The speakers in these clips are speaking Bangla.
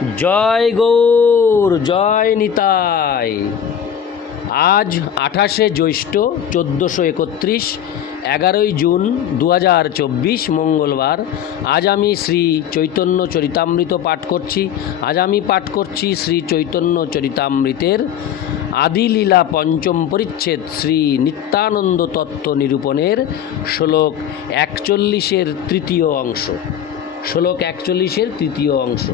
জয় গৌর, জয় নিতাই। আজ আঠাশে জ্যৈষ্ঠ চোদ্দোশো একত্রিশ, এগারোই জুন দু চব্বিশ মঙ্গলবার। আজ আমি শ্রী চৈতন্য চরিতামৃত পাঠ করছি। আজ আমি পাঠ করছি শ্রী চৈতন্য চরিতামৃতের আদিলীলা পঞ্চম পরিচ্ছেদ শ্রী নিত্যানন্দ তত্ত্ব নিরূপণের শ্লোক একচল্লিশের তৃতীয় অংশ। শ্লোক একচল্লিশের তৃতীয় অংশ।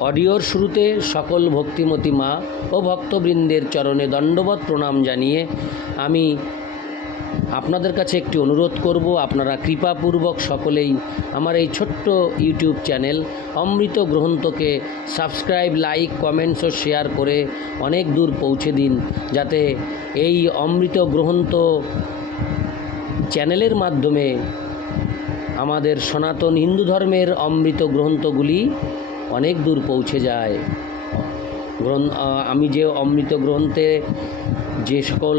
অডিওর শুরুতে সকল ভক্তিমতী মা ও ভক্তবৃন্দের চরণে দণ্ডবত প্রণাম জানিয়ে আমি আপনাদের কাছে একটি অনুরোধ করব, আপনারা কৃপাপূর্বক সকলেই আমার এই ছোট্ট ইউটিউব চ্যানেল অমৃত গ্রন্থকে সাবস্ক্রাইব, লাইক, কমেন্টস ও শেয়ার করে অনেক দূর পৌঁছে দিন, যাতে এই অমৃত গ্রন্থ চ্যানেলের মাধ্যমে আমাদের সনাতন হিন্দু ধর্মের অমৃত গ্রন্থগুলি অনেক দূর পৌঁছে যায়। আমি যে অমৃত গ্রন্থে যে সকল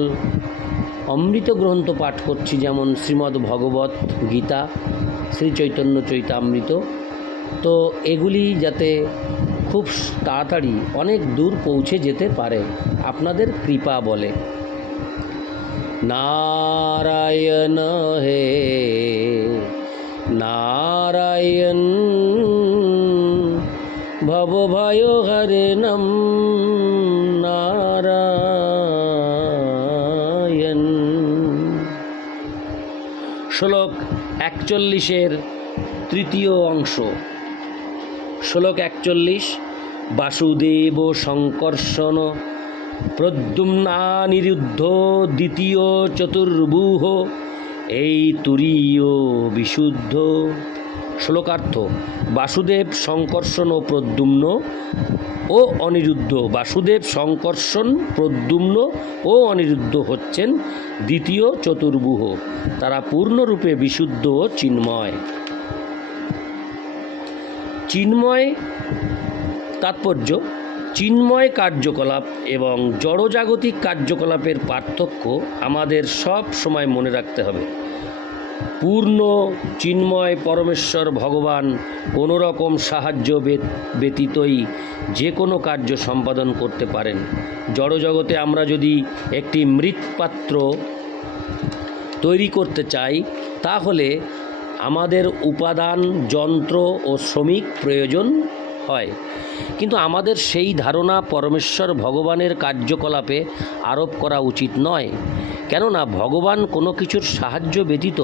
অমৃত গ্রন্থ পাঠ করছি, যেমন শ্রীমদ্ ভগবত গীতা, শ্রী চৈতন্য চৈতামৃত, তো এগুলি যাতে খুব তাড়াতাড়ি অনেক দূর পৌঁছে যেতে পারে। আপনাদের কৃপা বলে। নারায়ণ হে ভয় হরে নম নারায়ণ। শ্লোক একচল্লিশের তৃতীয় অংশ। শ্লোক একচল্লিশ, বাসুদেব সংকর্ষণ প্রদ্যুম্নানিরুদ্ধ দ্বিতীয় চতুর্ভুহ, এই তুরীয় বিশুদ্ধ। শ্লোকার্থ, বাসুদেব সংকর্ষণ ও প্রদ্যুম্ন ও অনিরুদ্ধ, বাসুদেব সংকর্ষণ, প্রদ্যুম্ন ও অনিরুদ্ধ হচ্ছেন দ্বিতীয় চতুর্ভুহ। তারা পূর্ণরূপে বিশুদ্ধ ও চিন্ময়। চিন্ময় তাৎপর্য, চিন্ময় কার্যকলাপ এবং জড়জাগতিক কার্যকলাপের পার্থক্য আমাদের সব সময় মনে রাখতে হবে। পূর্ণ চিন্ময় পরমেশ্বর ভগবান কোনো রকম সাহায্য ব্যতীতই যে কোনো কার্য সম্পাদন করতে পারেন। জড়জগতে আমরা যদি একটি মৃৎপাত্র তৈরি করতে চাই, তাহলে আমাদের উপাদান, যন্ত্র ও শ্রমিক প্রয়োজন হয়। কিন্তু আমাদের সেই ধারণা পরমেশ্বর ভগবানের কার্যকলাপে আরোপ করা উচিত নয়। কেননা ভগবান কোনো কিছুর সাহায্য ব্যতীত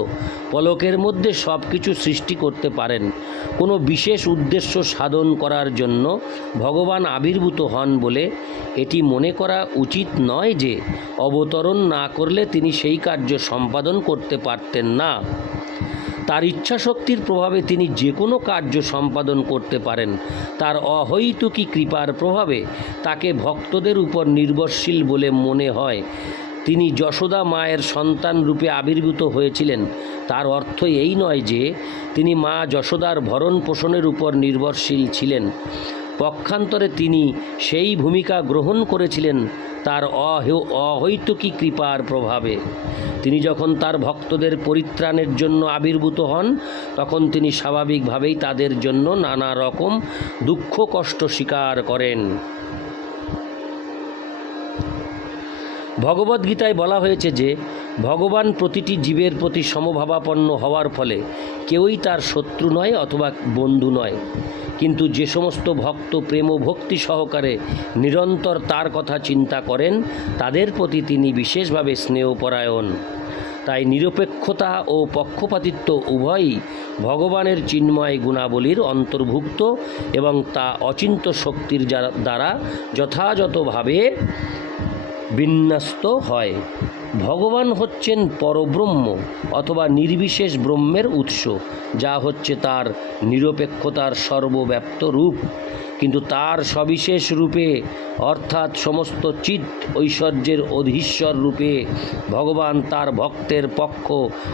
পলকের মধ্যে সব কিছু সৃষ্টি করতে পারেন। কোনো বিশেষ উদ্দেশ্য সাধন করার জন্য ভগবান আবির্ভূত হন বলে এটি মনে করা উচিত নয় যে অবতরণ না করলে তিনি সেই কার্য সম্পাদন করতে পারতেন না। তার ইচ্ছাশক্তির প্রভাবে তিনি যে কোনো কার্য সম্পাদন করতে পারেন। তার অহৈতুকী কৃপার প্রভাবে তাকে ভক্তদের উপর নির্ভরশীল বলে মনে হয়। তিনি যশোদা মায়ের সন্তান রূপে আবির্ভূত হয়েছিলেন। তার অর্থ এই নয় যে, তিনি মা যশোদার ভরণ পোষণের উপর নির্ভরশীল ছিলেন। পক্ষান্তরে তিনি সেই ভূমিকা গ্রহণ করেছিলেন তার অহে- অহৈতুকী কৃপার প্রভাবে। তিনি যখন তার ভক্তদের পরিত্রাণের জন্য আবির্ভূত হন, তখন তিনি স্বাভাবিকভাবেই তাদের জন্য নানা রকম দুঃখ কষ্ট স্বীকার করেন। ভগবদ্গীতায় বলা হয়েছে যে, ভগবান প্রতিটি জীবের প্রতি সমভাবাপন্ন হওয়ার ফলে কেউই তার শত্রু নয় অথবা বন্ধু নয়। কিন্তু যে সমস্ত ভক্ত প্রেম ও ভক্তি সহকারে নিরন্তর তার কথা চিন্তা করেন, তাদের প্রতি তিনি বিশেষভাবে স্নেহপরায়ণ। তাই নিরপেক্ষতা ও পক্ষপাতিত্ব উভয়ই ভগবানের চিন্ময় গুণাবলীর অন্তর্ভুক্ত এবং তা অচিন্ত শক্তির দ্বারা যথাযথভাবে বিন্যস্ত হয়। ভগবান হচ্ছেন পরব্রহ্ম অথবা নির্বিশেষ ব্রহ্মের উৎস, যা হচ্ছে তার নিরপেক্ষতার সর্বব্যাপ্ত রূপ। কিন্তু তার সবিশেষ রূপে, অর্থাৎ সমস্ত চিৎ ঐশ্বর্যের অধীশ্বর রূপে, ভগবান তার ভক্তের পক্ষ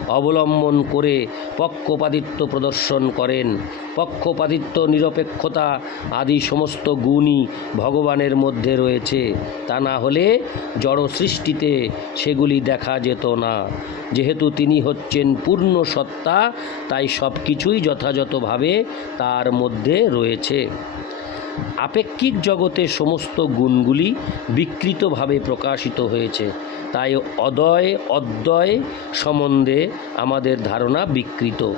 অবলম্বন করে পক্ষপাতিত্ব প্রদর্শন করেন। পক্ষপাতিত্ব, নিরপেক্ষতা আদি সমস্ত গুণই ভগবানের মধ্যে রয়েছে। তা না হলে জড় সৃষ্টিতে সেগুলি দেখা যেত না। যেহেতু তিনি হচ্ছেন পূর্ণ সত্তা, তাই সব কিছুই যথাযথভাবে তার মধ্যে রয়েছে। আপেক্ষিক জগতে সমস্ত গুণগুলি বিকৃতভাবে প্রকাশিত হয়েছে। তাই অদয়, অদ্বয় সম্বন্ধে আমাদের ধারণা বিকৃত।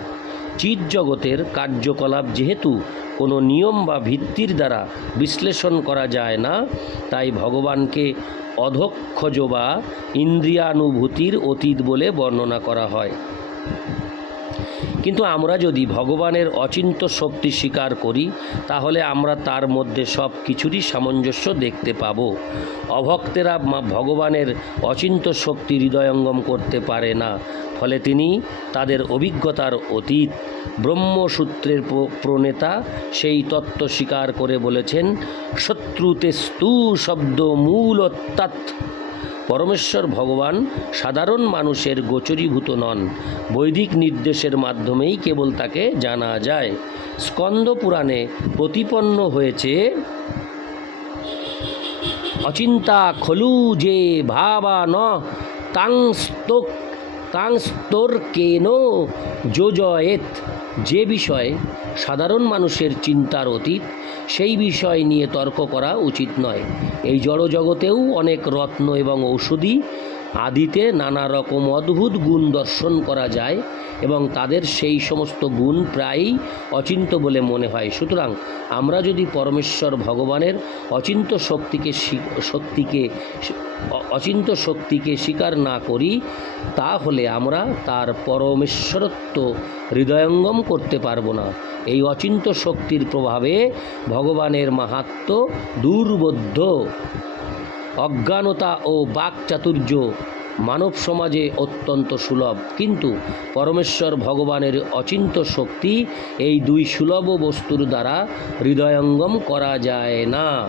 চিৎ জগতের কার্যকলাপ যেহেতু কোনো নিয়ম বা ভিত্তির দ্বারা বিশ্লেষণ করা যায় না, তাই ভগবানকে অধক্ষজ বা ইন্দ্রিয়ানুভূতির অতীত বলে বর্ণনা করা হয়। কিন্তু আমরা যদি ভগবানের অচিন্ত শক্তি স্বীকার করি, তাহলে আমরা তার মধ্যে সব কিছুরই সামঞ্জস্য দেখতে পাব। অভক্তেরা ভগবানের অচিন্ত শক্তি হৃদয়ঙ্গম করতে পারে না। ফলে তিনি তাদের অভিজ্ঞতার অতীত, ব্রহ্মসূত্রের প্রণেতা, সেই তত্ত্ব স্বীকার করে বলেছেন, শত্রুতে স্তু শব্দ মূল অত্যাৎ পরমেশ্বর ভগবান সাধারণ মানুষের গোচরীভূত নন। বৈদিক নির্দেশের মাধ্যমেই কেবল তাকে জানা যায়। স্কন্দ পুরাণে প্রতিপন্ন হয়েছে, অচিন্তা খলু যে ভাবা ন তাংস্তোক তাংস্তর্কেন যোজয়েত? যে বিষয়ে সাধারণ মানুষের চিন্তার অতীত, সেই বিষয় নিয়ে তর্ক করা উচিত নয়। এই জড়জগতেও অনেক রত্ন এবং ঔষধি আদিতে নানা রকম অদ্ভুত গুণ দর্শন করা যায় এবং তাদের সেই সমস্ত গুণ প্রায়ই অচিন্ত বলে মনে হয়। সুতরাং আমরা যদি পরমেশ্বর ভগবানের অচিন্ত শক্তিকে শক্তিকে অচিন্ত শক্তিকে স্বীকার না করি, তাহলে আমরা তার পরমেশ্বরত্ব হৃদয়ঙ্গম করতে পারব না। এই অচিন্ত শক্তির প্রভাবে ভগবানের মাহাত্ম দুর্বোধ্য। অজ্ঞানতা ও বাকচাতুর্য মানব সমাজে অত্যন্ত সুলভ। কিন্তু পরমেশ্বর ভগবানের অচিন্ত শক্তি এই দুই সুলভ বস্তুর দ্বারা হৃদয়ঙ্গম করা যায় না।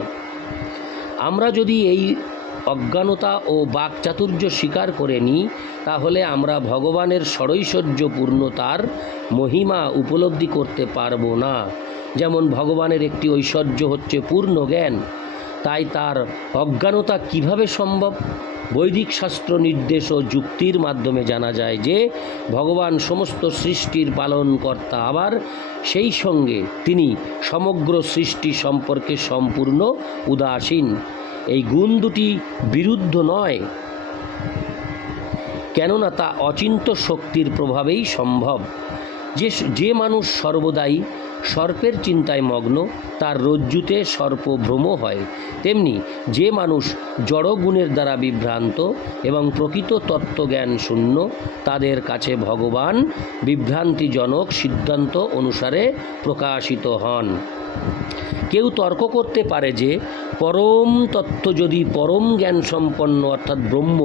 আমরা যদি এই অজ্ঞানতা ও বাকচাতুর্য স্বীকার করে নিই তাহলে আমরা ভগবানের ষড়ৈশ্বর্যপূর্ণতার মহিমা উপলব্ধি করতে পারব না। যেমন ভগবানের একটি ঐশ্বর্য হচ্ছে পূর্ণ জ্ঞান তাই তার অজ্ঞানতা কীভাবে সম্ভব? বৈদিক শাস্ত্র নির্দেশ ও যুক্তির মাধ্যমে জানা যায় যে, ভগবান সমস্ত সৃষ্টির পালনকর্তা আবার সেই সঙ্গে তিনি সমগ্র সৃষ্টি সম্পর্কে সম্পূর্ণ উদাসীন। এই গুণ দুটি বিরুদ্ধ নয়। কেননা তা অচিন্ত শক্তির প্রভাবেই সম্ভব। যে যে মানুষ সর্বদাই সর্পের চিন্তায় মগ্ন তার রজ্জুতে সর্পভ্রম হয়। তেমনি যে মানুষ জড়গুণের দ্বারা বিভ্রান্ত এবং প্রকৃত তত্ত্বজ্ঞান শূন্য, তাদের কাছে ভগবান বিভ্রান্তিজনক সিদ্ধান্ত অনুসারে প্রকাশিত হন। কেউ তর্ক করতে পারে যে, পরম তত্ত্ব যদি পরম জ্ঞান সম্পন্ন অর্থাৎ ব্রহ্ম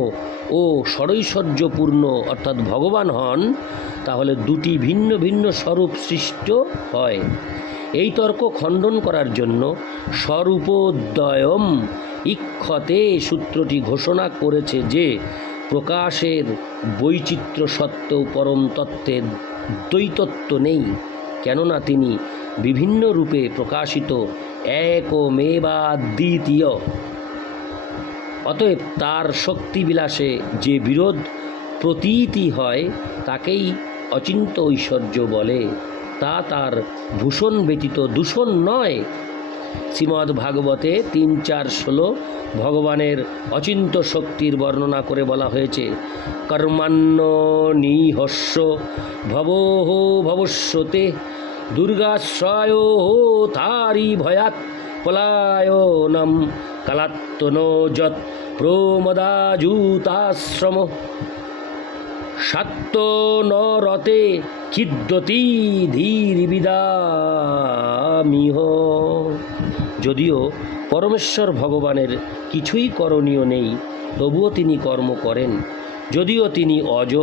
ও ষড়ৈশ্বর্যপূর্ণ অর্থাৎ ভগবান হন, তাহলে দুটি ভিন্ন ভিন্ন স্বরূপ সৃষ্ট হয়। এই তর্ক খণ্ডন করার জন্য স্বরূপোদয়ম ইক্ষতে সূত্রটি ঘোষণা করেছে যে প্রকাশের বৈচিত্র্য সত্ত্বেও পরম তত্ত্বের দ্বৈতত্ব নেই, কেননা তিনি বিভিন্ন রূপে প্রকাশিত একমেবা দ্বিতীয় অতএব তার শক্তিবিলাসে যে বিরোধ প্রতীতি হয়, তাকেই অচিন্ত ঐশ্বর্য বলে। তা তার ভূষণ ব্যতীত দূষণ নয়। শ্রীমদ্ ভাগবতে তিন চার ষোলো ভগবানের অচিন্ত শক্তির বর্ণনা করে বলা হয়েছে, কর্মান্ন নিহস্য ভবহ ভবস্যতে দুর্গাশ্রয় তারি ভয়াত পলায়নম কালাত্তন যৎ প্রমদাজুতাশ্রম সাত্য ন রতে খিদ্যতি ধীর বিদামিহ যদিও পরমেশ্বর ভগবানের কিছুই করণীয় নেই, তবুও তিনি কর্ম করেন। যদিও তিনি অজ,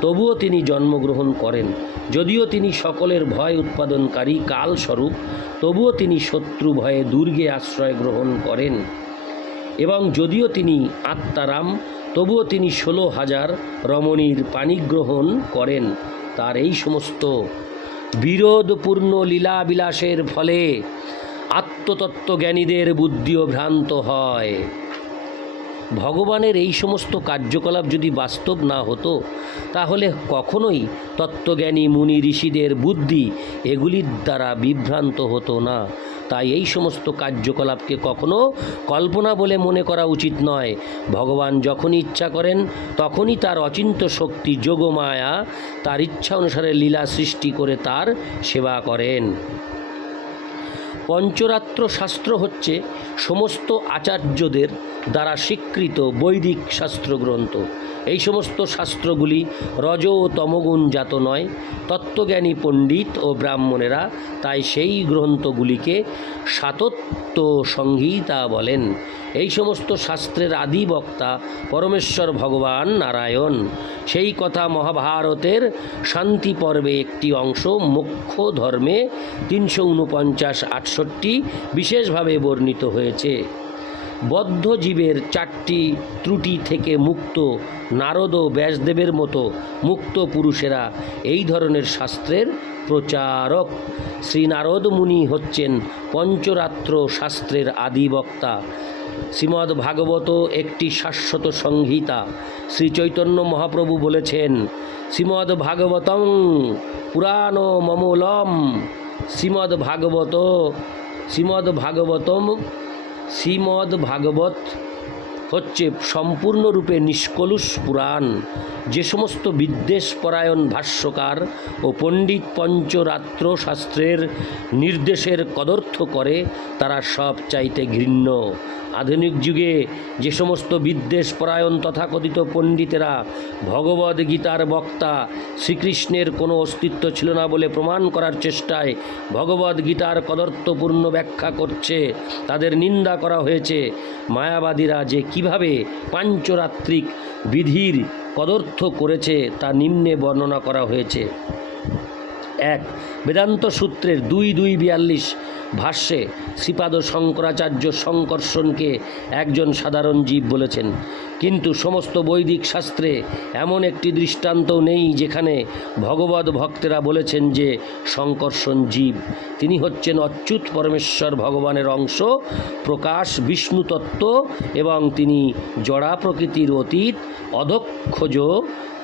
তবুও তিনি জন্মগ্রহণ করেন। যদিও তিনি সকলের ভয় উৎপাদনকারী কালস্বরূপ, তবুও তিনি শত্রু ভয়ে দুর্গে আশ্রয় গ্রহণ করেন। এবং যদিও তিনি আত্মারাম তবুও তিনি ষোলো হাজার রমণীর পানিগ্রহণ করেন। তার এই সমস্ত বিরোধপূর্ণ লীলাবিলাসের ফলে আত্মতত্ত্বজ্ঞানীদের বুদ্ধিও ভ্রান্ত হয়। ভগবানের এই সমস্ত কার্যকলাপ যদি বাস্তব না হতো, তাহলে কখনোই তত্ত্বজ্ঞানী মুনি ঋষিদের বুদ্ধি এগুলির দ্বারা বিভ্রান্ত হতো না। তাই এই সমস্ত কার্যকলাপকে কখনো কল্পনা বলে মনে করা উচিত নয়। ভগবান যখন ইচ্ছা করেন, তখনই তার অচিন্ত শক্তি যোগমায়া, তার ইচ্ছা অনুসারে লীলা সৃষ্টি করে তার সেবা করেন। পঞ্চরাত্র শাস্ত্র হচ্ছে সমস্ত আচার্যদের দ্বারা স্বীকৃত বৈদিক শাস্ত্রগ্রন্থ। এই সমস্ত শাস্ত্রগুলি রজ ও তমগুণ জাত নয়, তত্ত্বজ্ঞানী পণ্ডিত ও ব্রাহ্মণেরা তাই সেই গ্রন্থগুলিকে সাতত্ব সংহিতা বলেন। এই সমস্ত শাস্ত্রের আদি বক্তা পরমেশ্বর ভগবান নারায়ণ। সেই কথা মহাভারতের শান্তি পর্বে একটি অংশ মুখ্য ধর্মে তিনশো উনপঞ্চাশ আটষট্টি বিশেষভাবে বর্ণিত হয়েছে। বদ্ধ জীবের চারটি ত্রুটি থেকে মুক্ত নারদ ও ব্যাসদেবের মতো মুক্ত পুরুষেরা এই ধরনের শাস্ত্রের প্রচারক। শ্রী নারদ মুনি হচ্ছেন পঞ্চরাত্র শাস্ত্রের আদি বক্তা শ্রীমদ্ ভাগবত একটি শাশ্বত সংহিতা। শ্রী চৈতন্য মহাপ্রভু বলেছেন, শ্রীমদ্ ভাগবতং পুরাণ মমলম। শ্রীমদ্ ভাগবত, শ্রীমদ্ ভাগবতম শ্রীমদ্ ভাগবত হচ্ছে সম্পূর্ণরূপে নিষ্কলুষ পুরাণ। যে সমস্ত বিদ্বেষ পরায়ণ ভাষ্যকার ও পণ্ডিত পঞ্চরাত্র শাস্ত্রের নির্দেশের কদর্থ করে, তারা সব চাইতে ঘৃণ্য। আধুনিক যুগে যে সমস্ত বিদ্বেষ পরায়ণ তথাকথিত পণ্ডিতেরা ভগবদ গীতার বক্তা শ্রীকৃষ্ণের কোনো অস্তিত্ব ছিল না বলে প্রমাণ করার চেষ্টায় ভগবদ গীতার কদর্থপূর্ণ ব্যাখ্যা করছে, তাদের নিন্দা করা হয়েছে, মায়াবাদীরা যে কীভাবে পাঞ্চরাত্রিক বিধির কদর্থ করেছে তা নিম্নে বর্ণনা করা হয়েছে? এক। বেদান্ত সূত্রের দুই দুই বিয়াল্লিশ ভাষ্যে শ্রীপাদ শঙ্করাচার্য শঙ্কর্ষণকে একজন সাধারণ জীব বলেছেন। কিন্তু সমস্ত বৈদিক শাস্ত্রে এমন একটি দৃষ্টান্ত নেই যেখানে ভগবত ভক্তেরা বলেছেন যে শঙ্কর্ষণ জীব। তিনি হচ্ছেন অচ্যুত পরমেশ্বর ভগবানের অংশ, প্রকাশ, বিষ্ণু তত্ত্ব এবং তিনি জড়া প্রকৃতির অতীত, অধক্ষজ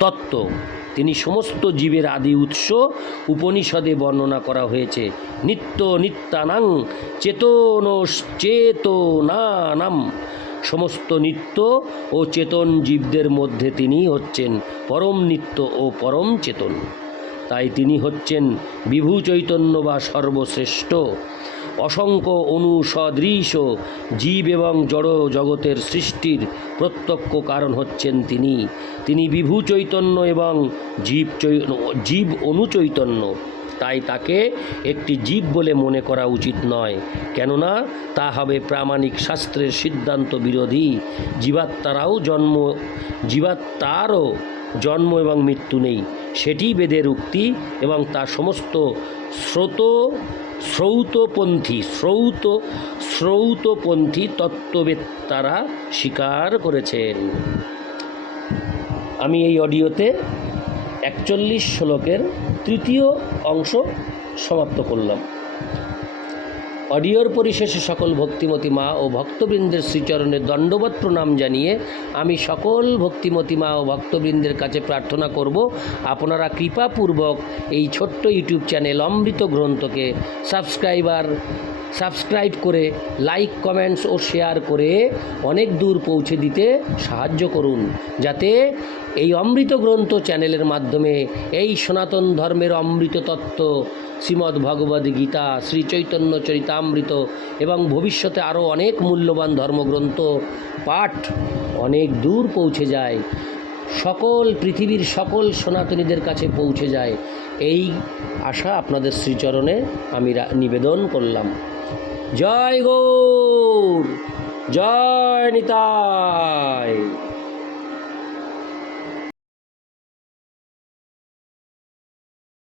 তত্ত্ব। তিনি সমস্ত জীবের আদি উৎস উপনিষদে বর্ণনা করা হয়েছে। নিত্য নিত্যানাং চেতন চেতনানাম। সমস্ত নিত্য ও চেতন জীবদের মধ্যে তিনি হচ্ছেন পরম নিত্য ও পরম চেতন। তাই তিনি হচ্ছেন বিভু চৈতন্য বা সর্বশ্রেষ্ঠ। অসংখ্য অনুসদৃশ জীব এবং জড় জগতের সৃষ্টির প্রত্যক্ষ কারণ হচ্ছেন তিনি। তিনি বিভু চৈতন্য এবং জীব জীব অনুচৈতন্য তাই তাকে একটি জীব বলে মনে করা উচিত নয়। কেননা তা হবে প্রামাণিক শাস্ত্রের সিদ্ধান্ত বিরোধী। জীবাত্মারাও জন্ম, জীবাত্মারও জন্ম এবং মৃত্যু নেই। সেটি বেদের উক্তি এবং তা সমস্ত স্রোত শ্রৌতপন্থী শ্রৌত শ্রৌতপন্থী তত্ত্ববেত্তারা স্বীকার করেছেন। আমি এই অডিওতে একচল্লিশ শ্লোকের তৃতীয় অংশ সমাপ্ত করলাম। অডিওর পরিশেষে সকল ভক্তিমতী মা ও ভক্তবৃন্দের শ্রীচরণে দণ্ডবত প্রণাম জানিয়ে আমি সকল ভক্তিমতী মা ও ভক্তবৃন্দের কাছে প্রার্থনা করব, আপনারা কৃপাপূর্বক এই ছোট্ট ইউটিউব চ্যানেল অমৃত গ্রন্থকে সাবস্ক্রাইবার, সাবস্ক্রাইব করে লাইক, কমেন্টস ও শেয়ার করে অনেক দূর পৌঁছে দিতে সাহায্য করুন, যাতে এই অমৃত গ্রন্থ চ্যানেলের মাধ্যমে এই সনাতন ধর্মের অমৃত তত্ত্ব, শ্রীমদ্ ভগবদ গীতা, শ্রী চৈতন্য চরিতামৃত এবং ভবিষ্যতে আরও অনেক মূল্যবান ধর্মগ্রন্থ পাঠ অনেক দূর পৌঁছে যায়, সকল পৃথিবীর সকল সনাতনীদের কাছে পৌঁছে যায়। এই আশা আপনাদের শ্রীচরণে আমি নিবেদন করলাম। জয় গৌর জয় নিতাই!